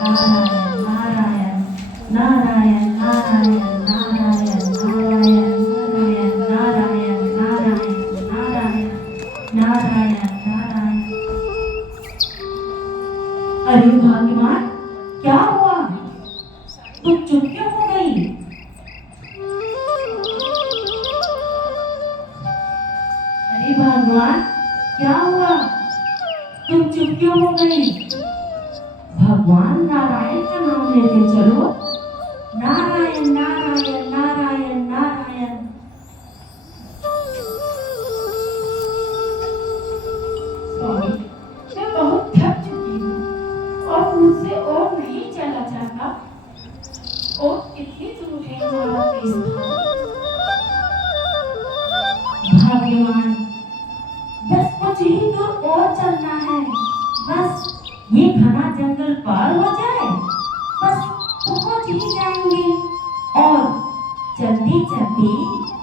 नारायण नारायण नारायण नारायण नारायण नारायण नारायण नारायण नारायण नारायण नारायण। अरे भाग्यवान, क्या हुआ? तुम चुप क्यों हो गई? अरे भगवान, क्या हुआ? तुम चुप क्यों हो गई? भगवान नारायण का नाम लेते चलो। नारायण नारायण नारायण नारायण। स्वामी, मैं बहुत थक चुकी हूँ और मुझसे और नहीं चला जाता। और कितनी दूर है हमारा स्थान? भाग्यवान, बस कुछ ही दूर और चलना है। बस ये घना जंगल पार हो जाए, बस पहुंच ही जाएंगे। और चलते चलते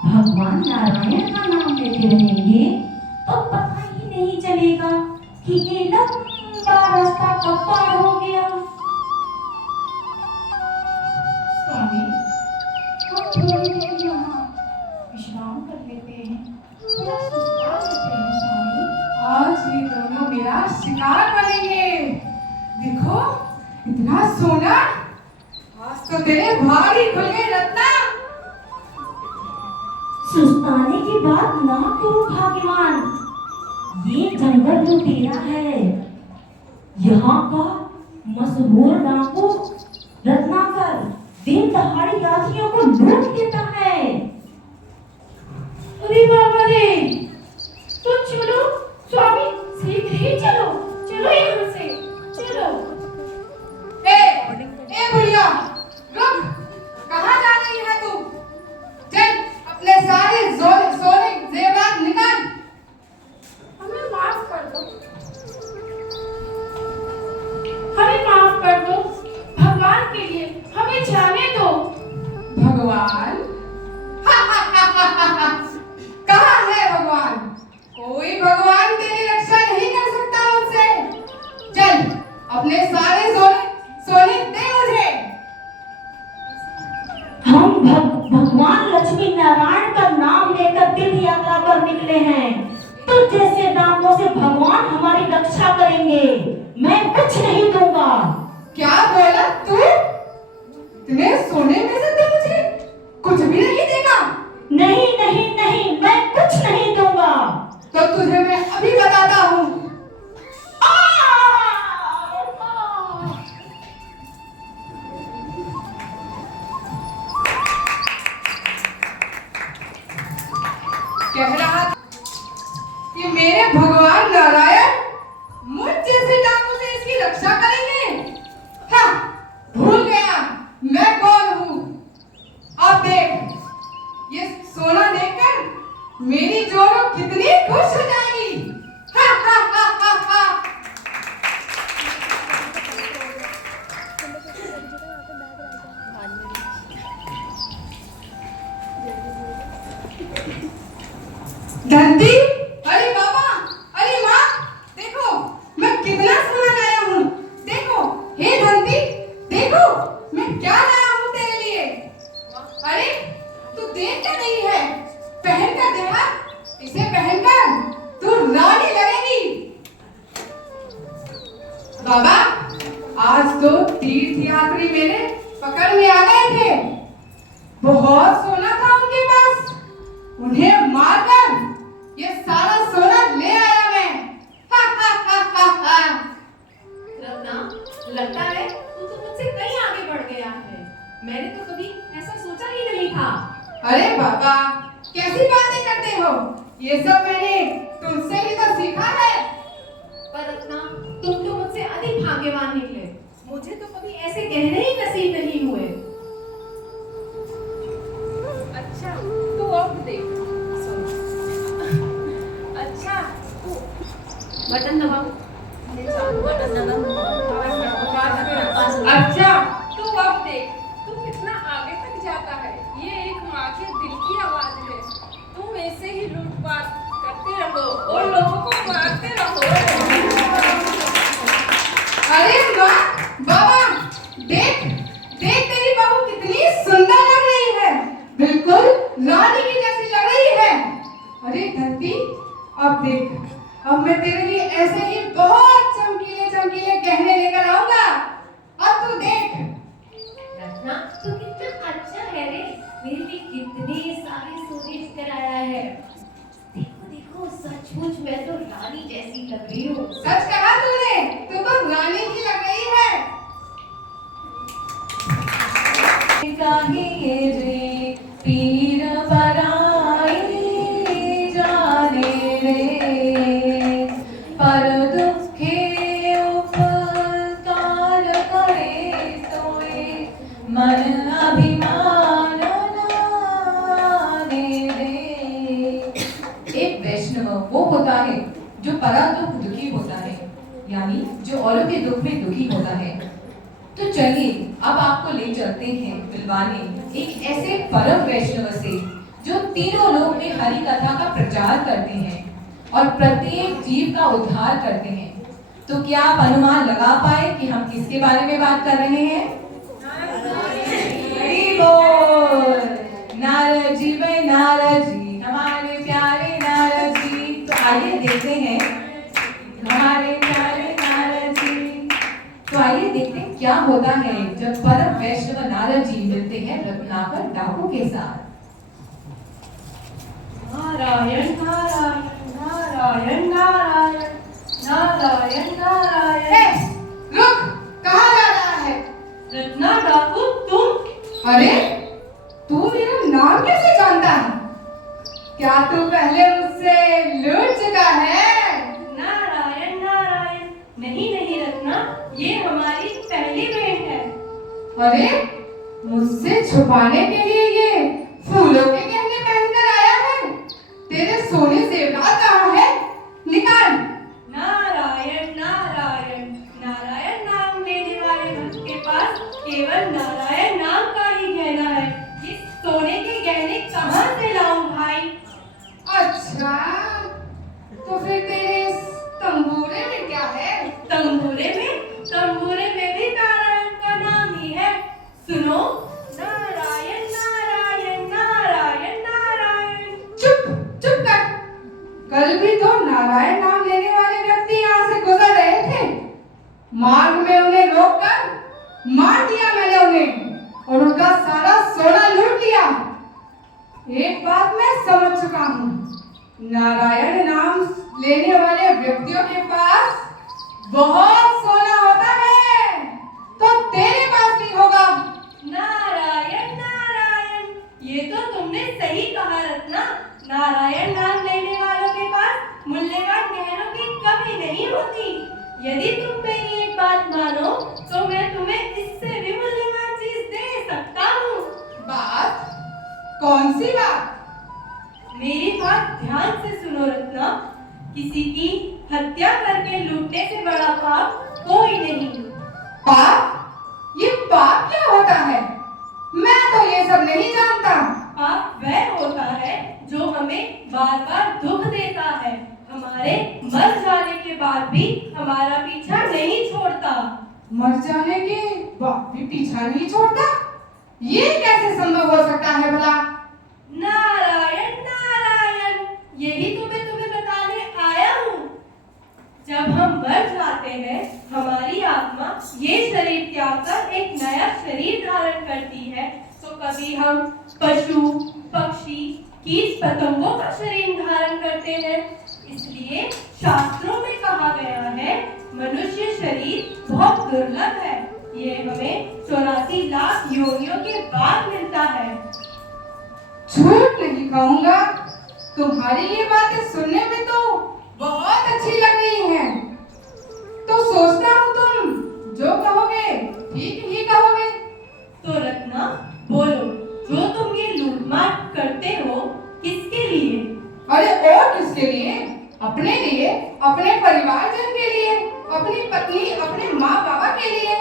भगवान नारायण का नाम लेते रहेंगे तो पता ही नहीं चलेगा कि ये लंबा रास्ता कब पार हो गया। स्वामी, हम थोड़ी देर यहाँ विश्राम कर लेते हैं, थोड़ा सुस्ता लेते हैं। स्वामी, आज ये दोनों मेरा शिकार बनेंगे। देखो, इतना सोना, आज तो तेरे भारी खुल गए रत्ना। सुस्ताने की बात ना करो भाग्यवान, ये जंगल जो तेरा है, यहाँ का मशहूर डाकू रत्नाकर दिन दहाड़े यात्रियों को लूट देता है। अरे बाबा रे, तो चलो स्वामी, शीघ्र ही चलो, चलो यहाँ से, चलो। ए बुढ़िया, रुक, कहाँ जा रही है तू? चल, अपने सारे सोने जेवरात निकाल। हमें माफ कर दो, हमें माफ कर दो, भगवान के लिए हमें जाने दो। भगवान? कहाँ है भगवान? कोई भगवान तेरी रक्षा नहीं कर सकता मुझसे। चल, अपने सारे सोने दे मुझे। हम भगवान लक्ष्मी नारायण का नाम लेकर तीर्थ यात्रा पर निकले हैं, तो जैसे नामों से भगवान हमारी रक्षा करेंगे। मैं कुछ नहीं दूंगा। क्या बोला तू? तूने सोने में से तो मुझे कुछ भी नहीं देगा? नहीं नहीं नहीं, मैं कुछ नहीं दूंगा। तो तुझे मैं अभी बताता हूँ। कह रहा था कि मेरे भगवान नारायण मुझ जैसे डाकू से इसकी रक्षा करेंगे। हाँ, भूल गया मैं कौन हूँ। अब देख, ये सोना देखकर मेरी जोड़ों कितनी खुश हो जाएगी। हा हा हा हा हा। धनती, अरे बाबा, अरे माँ, देखो मैं कितना सोना लाया हूँ। देखो, हे धनती, देखो मैं क्या लाया हूँ तेरे लिए। अरे तू देख क्या रही है? पहन कर देखा, इसे पहनकर तू रानी लगेगी। बाबा, आज तो तीर्थ यात्री मेरे पकड़ में आ गए थे। बहुत सोना था उनके पास, उन्हें मारकर ये सारा सोना ले आया मैं। हा हा हा हा हा। रत्ना, लगता है तू तो मुझसे कहीं आगे बढ़ गया है। मैंने तो कभी ऐसा सोचा ही नहीं था। अरे बाबा, कैसी बातें करते हो? ये सब मैंने तुमसे ही तो सीखा है। पर रत्ना, तुम तो मुझसे अधिक भाग्यवान निकले। मुझे तो कभी ऐसे गहरे ही नसीब नहीं हुए। अच्छा, तो अब देख। अच्छा, तो बटन दबाओ। बटन दबा। अच्छा, तो अब देख, तू कितना आगे तक जाता है। ये एक माँ के दिल की आवाज है। तुम ऐसे ही लूटपाट करते रहो और लोगों को मारते रहो। अरे माँ, बाबा, देख देख तेरी बहू कितनी सुंदर लग रही है, बिल्कुल रानी की जैसी लग रही है। अरे धरती, अब देख, अब मैं तेरे लिए ऐसे ही बहुत चमकीले चमकीले गहने लेकर आऊंगा। अब तू देख। रत्ना, तू कितना अच्छा है रे, मेरे लिए कितने सारे सोने लेकर आया है। देखो देखो, सचमुच मैं तो रानी जैसी लग रही हूँ। सच कहा तूने, तू तो रानी ही लग रही है। काहे रे पीर पराई जाने रे, पर दुखे उपकार करे सोए, मन अभिमान नाने रे। एक वैष्णव वो होता है जो परा दुख दुखी होता है, यानी जो औरों के दुख में दुखी होता है। तो चलिए अब आपको ले चलते हैं मिलवाने एक ऐसे परम वैष्णव से जो तीनों लोक में हरि कथा का प्रचार करते हैं और प्रत्येक जीव का उद्धार करते हैं। तो क्या आप अनुमान लगा पाए कि हम किसके बारे में बात कर रहे हैं? हरि बोल। नारद जी भाई, नारद जी हमारे प्यारे नारद जी। तो आइए देखते हैं हमारे प्यारे नारद जी। तो आइए देखते हैं क्या होता है जब परम वैष्णव नारद जी मिलते हैं रत्नाकर डाकू के साथ। नारायण नारायण नारायण नारायण नारायण नारायण। हे, रुक, कहाँ जा रहा है? रत्ना डाकू, तुम? अरे, तू मेरा नाम कैसे जानता है? क्या तू पहले मुझसे लूट चुका है? नारायण नारायण, नहीं नहीं रत्ना, ये हमारी पहली भेंट है। अरे, मुझसे छुपाने के लिए ये फूलों के गहने पहनकर आया है। तेरे सोने जेवरात कहाँ है? निकाल। नारायण नारायण नारायण नाम लेने वाले भक्त के पास केवल नारायण नाम का ही गहना है। ये सोने के गहने कहाँ से लाऊं भाई? अच्छा, तो फिर तेरे इस तंबूरे में क्या है? तंबूरे में भी नारायण का नाम ही है। सुनो, नारायण नारायण नारायण नारायण। चुप चुप कर। कल भी तो नारायण नाम लेने वाले व्यक्ति यहाँ से गुजर रहे थे। मार्ग में उन्हें रोककर मार दिया मैंने उन्हें और उनका सारा सोना लूट लिया। एक बात मैं समझ चुका हूँ, नारायण नाम लेने वाले व्यक्तियों के पास बहुत सोना होता है, तो तेरे पास भी होगा। नारायण नारायण, ये तो तुमने सही कहा रत्ना। नारायण नाम लेने वालों के पास मूल्यवान गहनों की कमी नहीं होती। यदि तुम मेरी एक बात मानो तो मैं तुम्हें इससे भी मूल्यवान चीज दे सकता हूँ। बात? कौन सी बात? मेरी बात ध्यान से सुनो रत्ना। किसी की हत्या करके लूटने से बड़ा पाप कोई नहीं। पाप? ये पाप क्या होता है? मैं तो ये सब नहीं जानता। पाप वह होता है जो हमें बार बार दुख देता है, हमारे मर जाने के बाद भी हमारा पीछा नहीं छोड़ता। मर जाने के बाद भी पीछा नहीं छोड़ता? ये कैसे संभव हो सकता है भला? नारायण नारायण, यही तो मैं तुम्हें बताने आया हूँ। जब हम मर जाते हैं, हमारी आत्मा ये शरीर त्याग कर एक नया शरीर धारण करती है। तो कभी हम पशु, पक्षी, कीट पतंगों का शरीर धारण करते हैं। इसलिए शास्त्रों में कहा गया है, मनुष्य शरीर बहुत दुर्लभ है। ये हमें 84 लाख योनियों के बाद मिलता है। झूठ नहीं कहूंगा, तुम्हारी ये बातें सुनने में तो बहुत अच्छी लग रही हैं। तो सोचता हूँ तुम जो कहोगे ठीक ही कहोगे। तो रत्ना बोलो, जो तुम ये लूटमार करते हो किसके लिए? अरे और किसके लिए? अपने लिए, अपने परिवारजन के लिए, अपनी पत्नी, अपने माँ बाबा के लिए।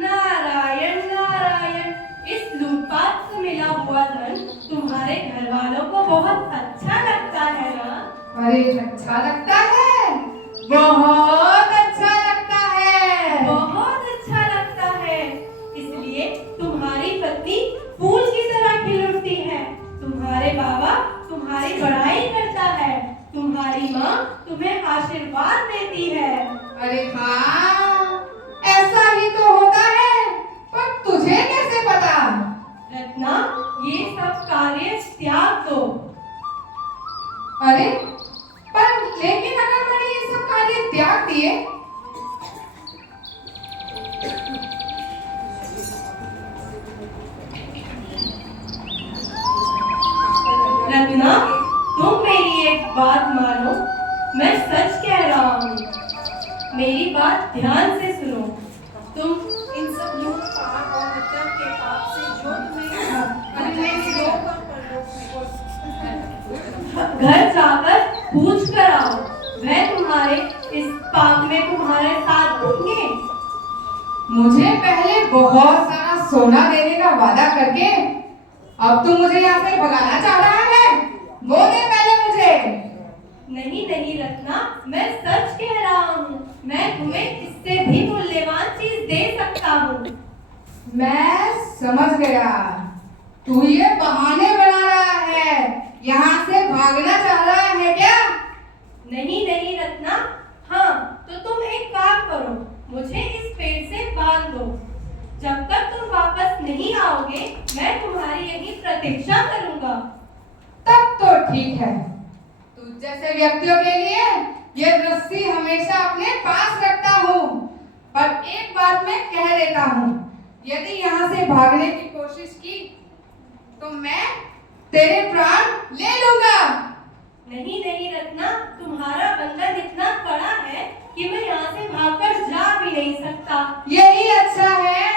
नारायण नारायण, इस लूटपाट से मिला हुआ धन तुम्हारे घर वालों को बहुत अच्छा लगता है ना? अरे अच्छा लगता है, बहुत अच्छा लगता है। बहुत अच्छा लगता है। मैं सच कह रहा हूँ। मेरी बात ध्यान से सुनो। तुम इन सब लोग पाप और हत्या के पाप से जो तुम्हें लोक और परलोक में घर जाकर पूछ कर आओ, वह तुम्हारे इस पाप में तुम्हारे साथ देंगे। मुझे पहले बहुत सारा सोना देने का वादा करके अब तुम मुझे यहाँ से भगाना चाह रहा है? वो दे पहले मुझे। नहीं नहीं रत्ना, मैं सच कह रहा हूँ। मैं तुम्हें इससे भी मूल्यवान चीज दे सकता हूँ। मैं समझ गया, तू ये बहाने बना रहा है, यहाँ से भागना चाह रहा है क्या? नहीं नहीं रत्ना, हाँ तो तुम एक काम करो, मुझे इस पेड़ से बांध दो। जब तक तुम वापस नहीं आओगे, मैं तुम्हारी यही प्रतीक्षा करूंगा। तब तो ठीक है। तुझ जैसे व्यक्तियों के लिए ये रस्सी हमेशा अपने पास रखता हूँ। पर एक बात मैं कह देता हूँ, यदि यहाँ से भागने की कोशिश की तो मैं तेरे प्राण ले लूंगा। नहीं नहीं रत्ना, तुम्हारा बंधन इतना कड़ा है कि मैं यहाँ से भागकर जा भी नहीं सकता। यही अच्छा है।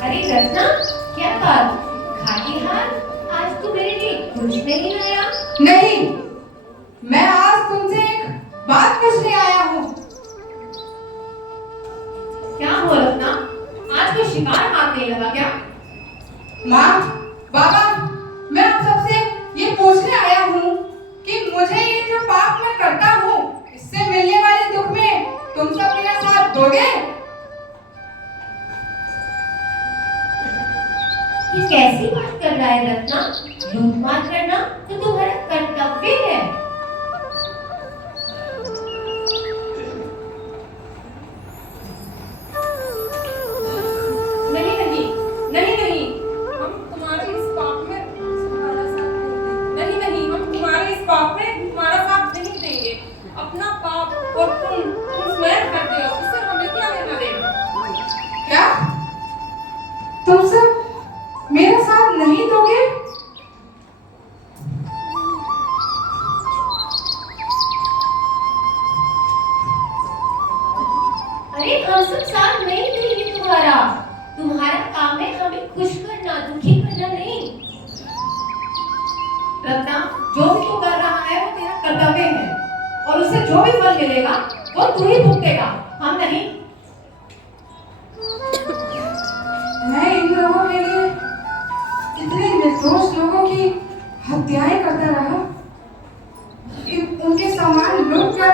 अरे रत्ना, क्या बात? खाली हाथ? आज तू मेरे लिए कुछ नहीं लाया? नहीं, मैं आज तुमसे एक बात पूछने आया हूँ। क्या हो रत्ना? आज कोई शिकार हाथ नहीं लगा क्या? माँ, बाबा, मैं आप सबसे ये पूछने आया हूँ कि मुझे ये जो पाप मैं करता हूँ, इससे मिलने वाले दुख में तुम सब मेरा साथ दोगे? ये कैसी बात कर रहा है रत्ना? लूटमार करना तो तुम्हारा कर्तव्य है। नहीं नहीं नहीं नहीं, हम तुम्हारे इस पाप में तुम्हारा साथ नहीं नहीं, हम तुम्हारे इस पाप में तुम्हारा साथ नहीं देंगे। अपना पाप और तुम स्वयं करते हो, इससे हमें क्या लेना देना? क्या तुम सब मेरा साथ नहीं दोगे? अरे हम सब साथ नहीं देंगे तुम्हारा। तुम्हारा काम है हमें खुश करना, दुखी करना नहीं। रत्ना, जो भी तू कर रहा है वो तेरा कर्तव्य है, और उसे जो भी फल मिलेगा वो तू ही भुगतेगा, हम नहीं। मैं इन लोगों के लिए इतने निर्दोष लोगों की हत्याएं करता रहा, उनके सामान लूट कर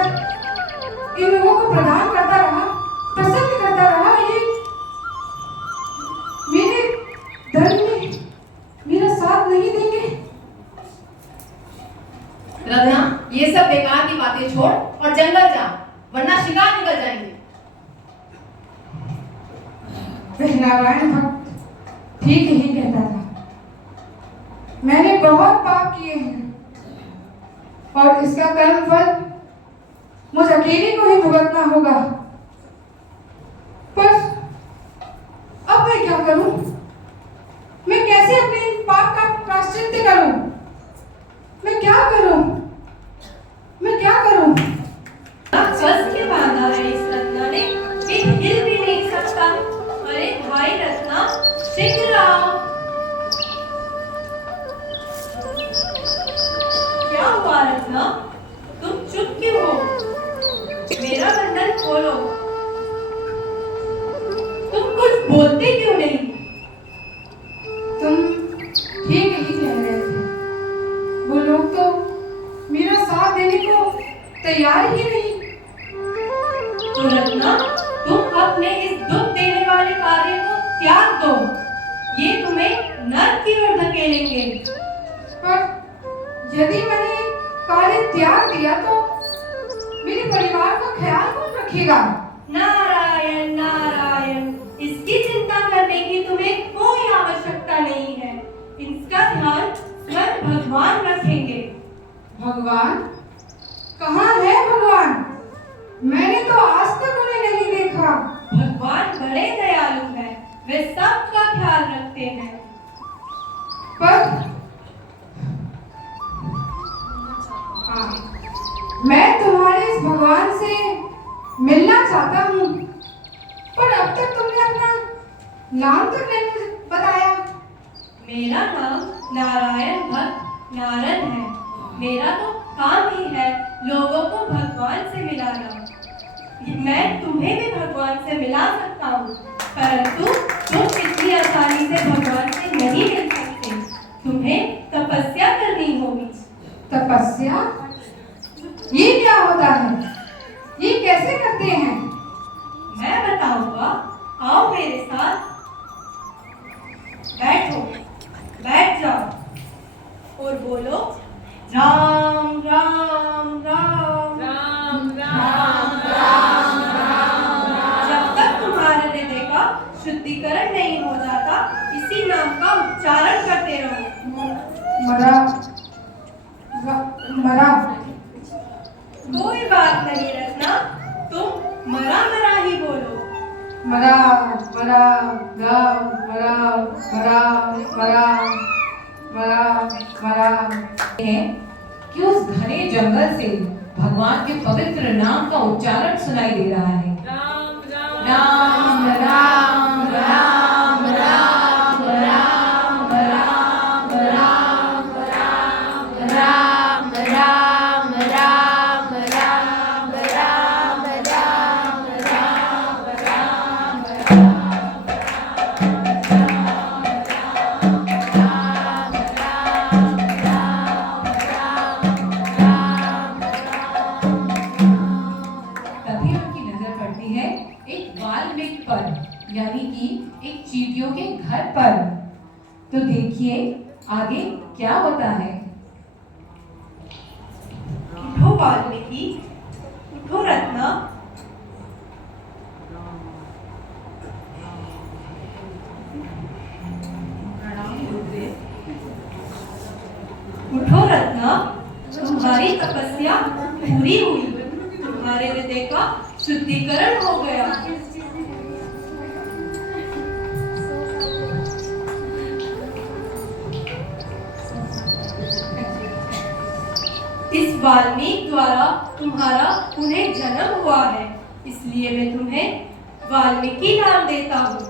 इन लोगों को प्रदान करता रहा, प्रसन्न करता रहा। ये मेरे धर्म में मेरा साथ नहीं देंगे। रत्ना, ये सब बेकार की बातें छोड़ और जंगल जा, वरना शिकार निकल जाएंगे। वह नारायण भक्त ठीक ही कहता था। मैंने बहुत पाप किए हैं और इसका कर्म फल मुझ अकेले को ही भुगतना होगा। पर अब मैं क्या करूं? मैं कैसे अपने पाप का प्रायश्चित्त करूं? मैं क्या करूं? मैं क्या करूं? बस के बांधा है इस रत्ना ने, ये हिल भी नहीं सकता। अरे भाई रत्ना, शीघ्र आओ। क्या हुआ रत्ना, तुम चुप क्यों हो? मेरा बंधन खोलो। तुम कुछ बोलते क्यों नहीं? तुम ठीक ही कह रहे थे। वो लोग तो मेरा साथ देने को तैयार ही नहीं। तो रत्ना, तुम अपने इस दुख देने वाले कार्य को त्याग दो। ये तुम्हें नरक की ओर धकेलेंगे। पर यदि मैंने कार्य त्याग दिया तो मेरे परिवार का ख्याल कौन रखेगा? नारायण नारायण, इसकी चिंता करने की तुम्हें कोई आवश्यकता नहीं है। इसका ध्यान स्वयं भगवान रखेंगे। भगवान? कहाँ है भगवान? मैंने तो आज तक उन्हें नहीं देखा। भगवान बड़े दयालु हैं। वे सबका ख्याल रखते हैं। पर हाँ, मैं तुम्हारे इस भगवान से मिलना चाहता हूँ, पर अब तक तुमने अपना नाम तो नहीं मुझे बताया। मेरा नाम नारायण भक्त नारद है। मेरा तो काम ही है लोगों को भगवान से मिलाना। मैं तुम्हें भी भगवान से मिला सकता हूँ, परंतु तुम इतनी आसानी से भगवान से नहीं मिल सकते। तुम्हें तपस्या करनी होगी। तपस्या? ये क्या होता है? ये कैसे करते हैं? मैं बताऊंगा, आओ मेरे साथ। बैठो, बैठ जाओ और बोलो राम राम राम राम राम राम राम। जब तक तुम्हारे हृदय का शुद्धिकरण नहीं हो जाता, इसी नाम का उच्चारण करते रहो। मरा मरा कोई बात नहीं रत्ना, तुम मरा मरा ही बोलो। मरा मरा राम मरा मरा मरा मरा मरा। है कि उस घने जंगल से भगवान के पवित्र नाम का उच्चारण सुनाई दे रहा है। राम राम राम राम राम राम राम राम राम राम राम राम राम राम राम राम तभी उनकी नजर पड़ती है एक वाल्मीकि पर, यानी कि एक चींटियों के घर पर। तो देखिए आगे क्या होता है। उठो वाल्मीकि, उठो रत्ना। उठो रत्ना, तुम्हारी तपस्या पूरी हुई। तुम्हारे हृदय का शुद्धिकरण हो गया। इस वाल्मीकि द्वारा तुम्हारा पुनः जन्म हुआ है, इसलिए मैं तुम्हें वाल्मीकि नाम देता हूँ।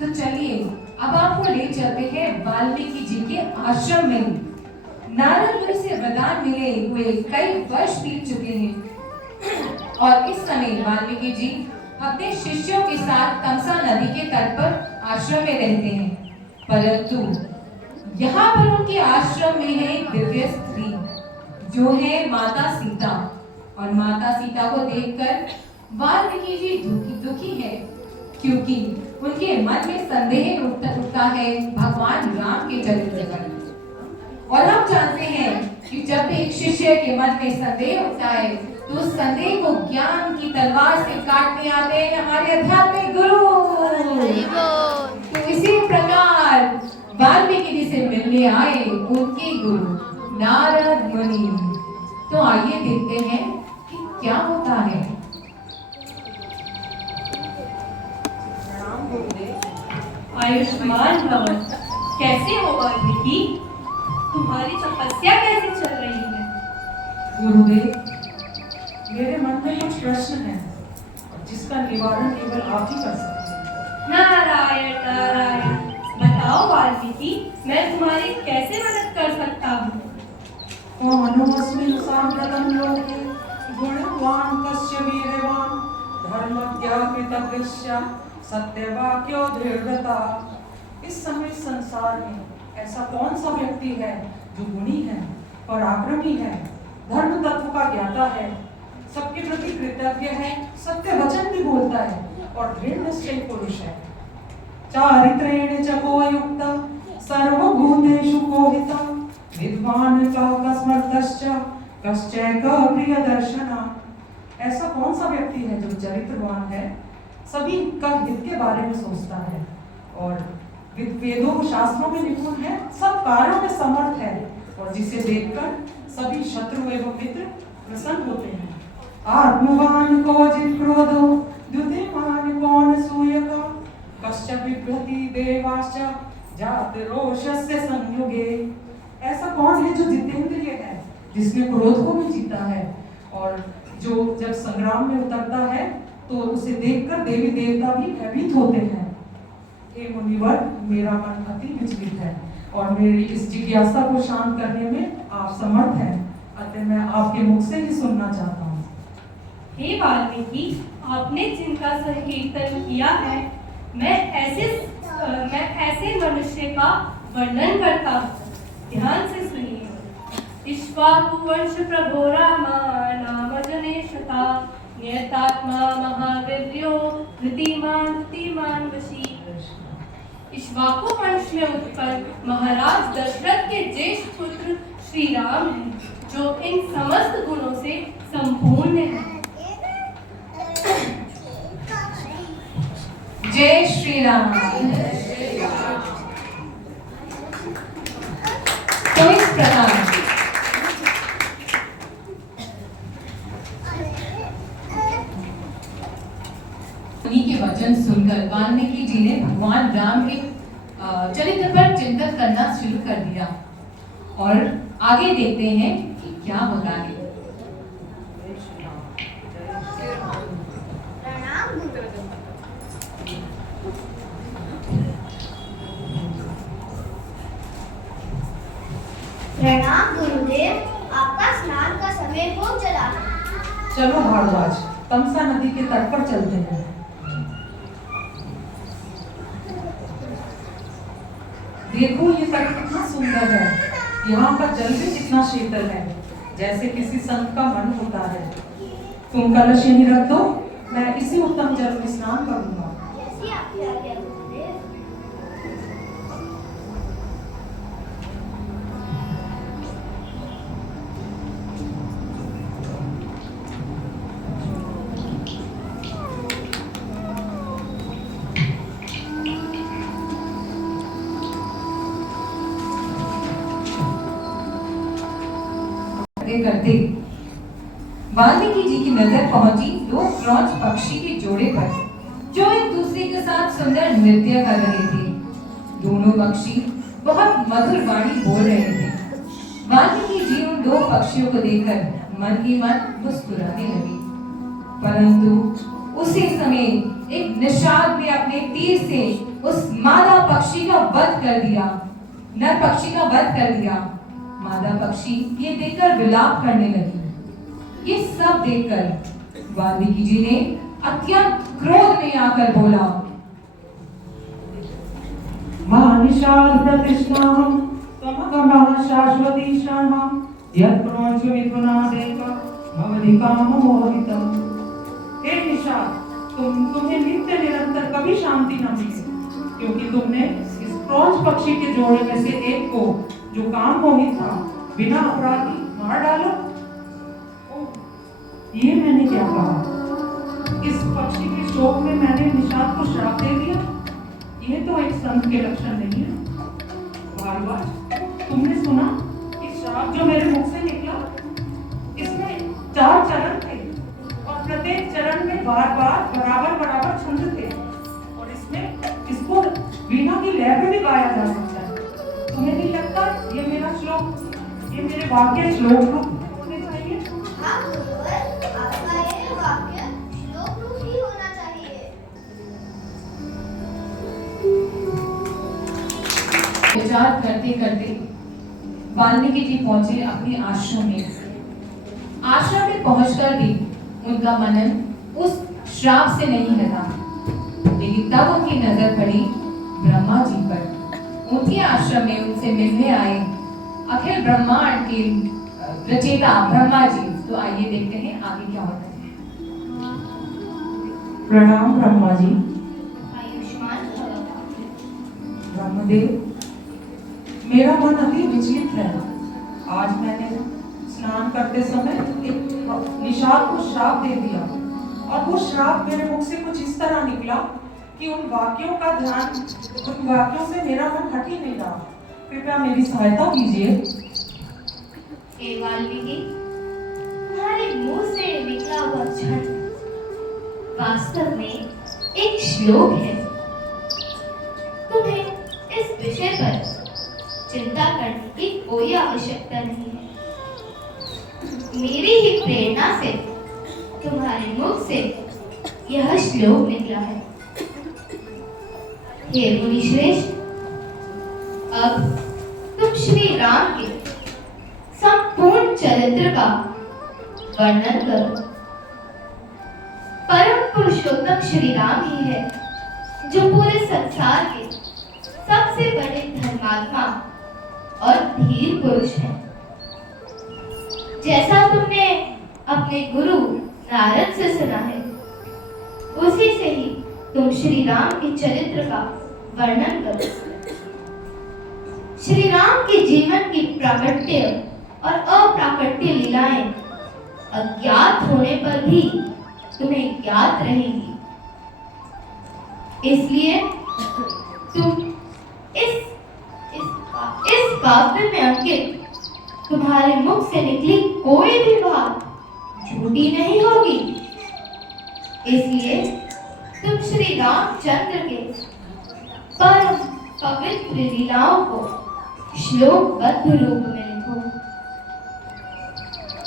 तो चलिए अब आपको ले चलते हैं वाल्मीकि जी के आश्रम में। नारद मुनि से वरदान मिले हुए कई वर्ष बीत चुके हैं और इस समय वाल्मीकि जी अपने शिष्यों के साथ तमसा नदी के तट पर आश्रम में रहते हैं। परंतु यहाँ पर उनके आश्रम में है एक दिव्य स्त्री जो है माता सीता। और माता सीता को देखकर वाल्मीकि जी दुखी है, क्योंकि उनके मन में संदेह उठता है भगवान राम के चरित्र पर। और हम जानते हैं कि जब भी एक शिष्य के मन में संदेह उठता है तो उस संदेह को ज्ञान की तलवार से काटने आते हैं हमारे आध्यात्मिक गुरु। तो इसी प्रकार वाल्मीकि जी से मिलने आए उनके गुरु नारद मुनि। तो आइए देखते हैं कि क्या होता है। आयुष्मान भव। कैसे हो वाल्मीकि? तुम्हारी तपस्या कैसे चल रही है? गुरुदेव, मेरे मन में कुछ प्रश्न हैं जिसका निवारण केवल आप ही कर सकते हैं। नारायण नारायण। बताओ वाल्मीकि, मैं तुम्हारी कैसे मदद कर सकता हूँ? कौनोऽस्मिन् साम्प्रतं लोके गुणवान् कस्य वीर्यवान् धर्मज्ञाकृतकृष्य सत्यवाक्यो दृढ़ता। इस समय संसार में ऐसा कौन सा व्यक्ति है जो गुणी है, पराक्रमी है, धर्म तत्व का ज्ञाता है, सबके प्रति कृतज्ञ है, सत्य वचन भी बोलता है और दृढ़ निश्चयी पुरुष है। चारित्रेण च को युक्ता सर्वभूतेषु कोहिता विद्वान का स्मर्तश्च कश्चैक प्रियदर्शना। ऐसा कौन सा व्यक्ति है जो चरित्रवान है, सभी का हित के बारे में सोचता है और वेदों शास्त्रों में निपुण है, सब कार्यों में समर्थ है और जिसे देखकर सभी शत्रु एवं मित्र प्रसन्न होते हैं। आत्मवान को जित क्रोधो द्युतिमान कौन सूयका कश्च बिभ्रति देवाश्च जात रोषस्य संयुगे। ऐसा कौन है जो जितेंद्रिय है, जिसने क्रोध को भी जीता है, और जो जब संग्राम में उतरता है तो उसे देखकर देवी देवता भी भयभीत होते हैं। हे मुनिवर, मेरा मन अति विचलित है और मेरी इस जिज्ञासा को शांत करने में आप समर्थ हैं, अतः मैं आपके मुख से ही सुनना चाहता हूँ। हे वाल्मीकि, आपने जिनका संकीर्तन किया है, मैं ऐसे मनुष्य का वर्णन करता हूँ। ध्यान से सुनिए। इक्ष्वाकुवंश प्रभो रामा नाम जनेशता नियतात्मा महावीर्यो धृतिमान वशी। इक्ष्वाकु वंश में उत्पन्न महाराज दशरथ के ज्येष्ठ पुत्र श्री राम हैं, जो इन समस्त गुणों से संपूर्ण हैं। जय श्री राम। तो इस प्रकार उन्हीं के वचन सुनकर वाल्मीकि जी ने भगवान राम के चरित्र पर चिंतन करना शुरू कर दिया और आगे देखते हैं कि क्या होता है। प्रणाम गुरुदेव, आपका स्नान का समय हो चला है। चलो भारद्वाज, तमसा नदी के तट पर चलते हैं। देखो ये तट कितना सुंदर है, यहाँ का जल भी कितना शीतल है, जैसे किसी संत का मन होता है। तुम कलश यहीं रख दो, मैं इसी उत्तम जल में स्नान करूंगा। जैसी आपकी आज्ञा गुरुदेव। करते वाल्मीकि जी की नजर पहुंची दो क्रॉच पक्षी के जोड़े पर, जो एक दूसरे के साथ सुंदर नृत्य कर रहे थे। दोनों पक्षी बहुत मधुर वाणी बोल रहे थे। वाल्मीकि जी उन दो पक्षियों को देखकर मन ही मन मुस्कुराने लगे, परंतु उसी समय एक निषाद ने अपने तीर से उस मादा पक्षी का वध कर दिया, नर पक्षी का वध कर दिया। मादा पक्षी ये देखकर विलाप करने लगी। ये सब देखकर वाल्मीकि जी ने अत्यंत क्रोध में आकर बोला, मानिशाल प्रतिष्ठाम तमगमः शाश्वती शामं यत् क्रौंच मिथुनादेव भवति काममोहितम्। हे निषाद, तुम्हें नित्य निरंतर कभी शांति न मिले, क्योंकि तुमने इस क्रौंच पक्षी के जोड़े में से एक को, जो काम मोहित था, बिना अपराधी मार डाला। ये मैंने क्या कहा? इस पक्षी के शोक में मैंने निषाद को श्राप दे दिया। ये तो एक संत के लक्षण नहीं है। भारद्वाज, तुमने सुना कि श्राप जो मेरे मुख से निकला, इसमें 4 चरण थे और प्रत्येक चरण में बार-बार बराबर छंद थे, और इसमें इसको वीणा की लय में भी गाया जा सकता है। तुम्हें नहीं लगता ये मेरा श्लोक, ये मेरे वाक्य श्लोक रूप होने चाहिए? हाँ गुरुवर, आपका ये वाक्य श्लोक रूप ही होना चाहिए। विचार करते करते वाल्मीकि जी पहुंचे अपने आश्रम में। आश्रम में पहुंचकर भी उनका मनन उस श्राप से नहीं हटा, लेकिन तब उनकी नजर पड़ी ब्रह्मा जी पर। उनके आश्रम में उनसे मिलने आए अखिल ब्रह्मांड के रचयिता ब्रह्मा जी। तो आइए देखते हैं आगे क्या होता है। प्रणाम ब्रह्मा जी। आयुष्मान भव। ब्रह्मदेव, मेरा मन अति विचलित है। आज मैंने स्नान करते समय एक निषाद को श्राप दे दिया, और वो श्राप मेरे मुख से कुछ इस तरह निकला कि उन वाक्यों से मेरा मन हट ही नहीं रहा। कृपया मेरी सहायता कीजिए। हे वाल्मीकि, तुम्हारे मुंह से निकला हुआ छंद वास्तव में एक श्लोक है। तुम्हें इस विषय पर चिंता करने की कोई आवश्यकता नहीं है। मेरी ही प्रेरणा से तुम्हारे मुख से यह श्लोक निकला है। हे मुनिश्रेष्ठ, अब तुम श्री राम के संपूर्ण चरित्र का वर्णन करो। परम पुरुषोत्तम श्री राम ही है जो पूरे संसार के सबसे बड़े धर्मात्मा और धीर पुरुष हैं। जैसा तुमने अपने गुरु नारद से सुना है, उसी से ही तुम श्री राम के चरित्र का वर्णन करो। श्री राम के जीवन की प्राकट्य और अप्राकट्य लीलाएं अज्ञात होने पर भी तुम्हें ज्ञात रहेंगी। इसलिए तुम इस काव्य में अंकित तुम्हारे मुख से निकली कोई भी बात झूठी नहीं होगी। इसलिए तुम श्री रामचंद्र के परम पवित्र लीलाओं को श्लोकबद्ध रूप में लिखो।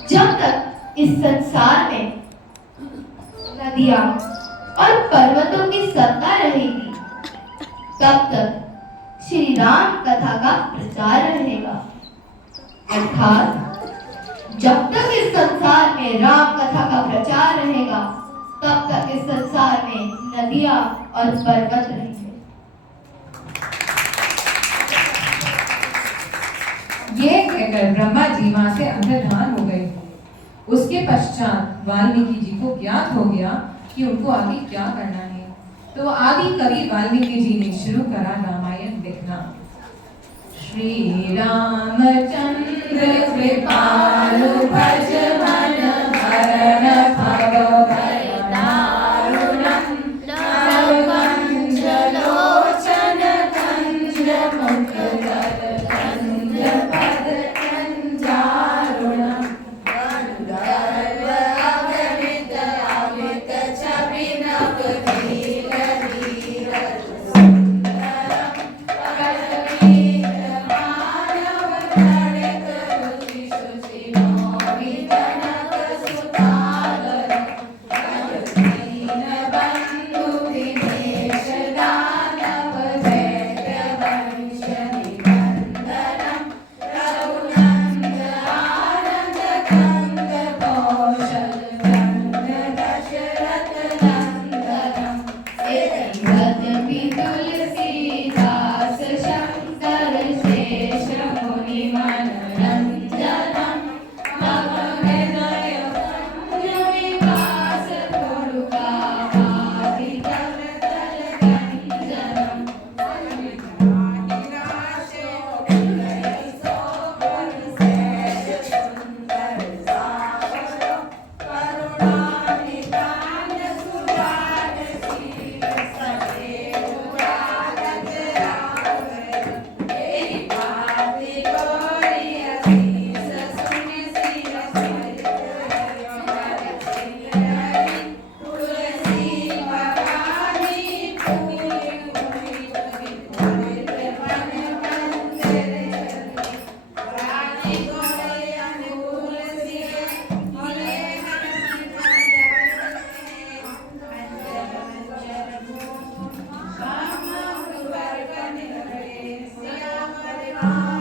जब तक इस संसार में नदियां और पर्वतों की सत्ता रहेगी, तब तक श्री राम कथा का प्रचार रहेगा। अर्थात जब तक इस संसार में राम कथा का प्रचार रहेगा, तब तक इस संसार में नदियां और पर्वत रहेंगे। ये कहकर ब्रह्मा जी वहां से अंतर्धान हो गए। उसके पश्चात वाल्मीकि जी को ज्ञात हो गया कि उनको आगे क्या करना है। तो आदि कवि वाल्मीकि जी ने शुरू करा रामायण लिखना। श्री रामचंद्र कृपालु भज मन भरण भव भय दारुणं नवकंज लोचन कंज मुख कर कंज पद कंजारुणं गंधर्व अगणित अमित छवि नव धीर धीर सुंदरं कलवीर मानव तड़ित रुचि शुचि मोहि जनक सुतागरं दीन बंधु दिनेश दानव दैत्य वंश निबंधनं रघुनंद आनंद कंद कौशल कंद दशरथ नंदनं यदि तुलसीदास शंकर शेष मुनि मनरंजनं तव हृदय कुंज विकास पुरुका आदि तल तल कंजनं Bye.